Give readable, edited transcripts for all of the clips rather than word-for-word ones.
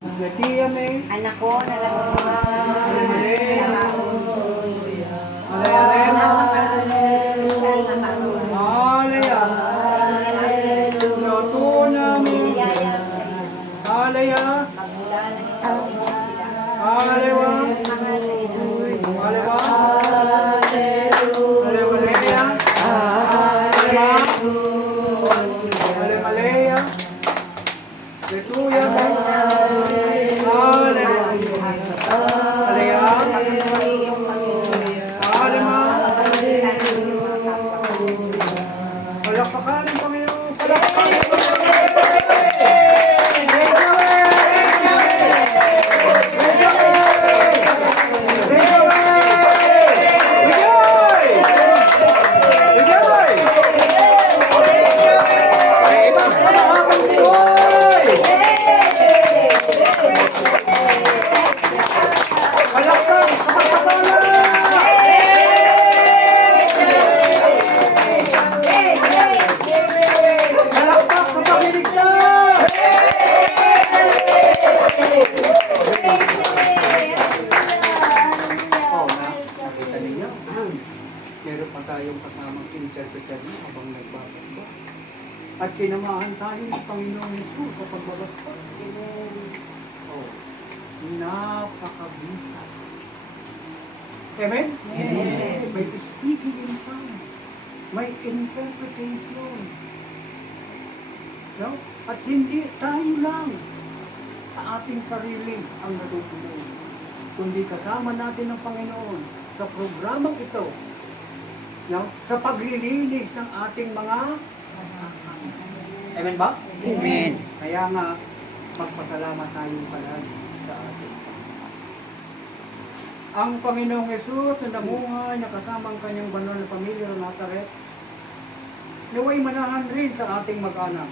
Anak ko na lang Palakpakan ng Panginoon! Palakpakan! Meron pa tayong kasamang interpreter na habang nagbabagba. At kinamahan tayo ng Panginoong Hesus sa pagbabagba. Oh, napakabisa. Amen? Amen. May speaking in tongues. May interpretation. No? At hindi tayo lang sa ating sarili ang natutulog, kundi kasama natin ng Panginoon sa programang ito, no? Sa paglilinis ng ating mga Amen ba? Amen. Kaya nga, magpasalamat tayo palagi sa ating ang Panginoong Hesus na namungay na kasama ang kanyang banal na pamilya ng Nazaret, naway manahan rin sa ating mag-anak.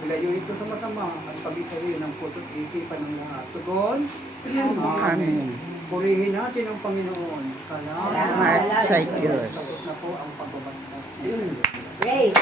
Ilayo ito sa masama at pag-isahin ng puso't isipan ng lahat. Tugon? Amen. Purihin natin ang Panginoon. Salamat sa Diyos. Tapos na po ang pagbabasa. Yay!